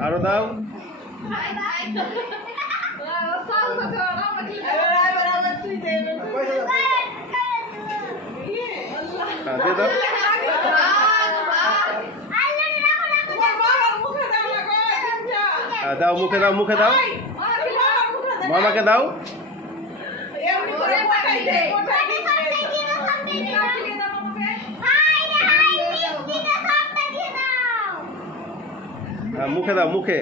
আরো দাও। দিয়ে দাও। দাও মুখে দাও, মুখে দাও, মামাকে দাও। মুখে দাও, মুখে।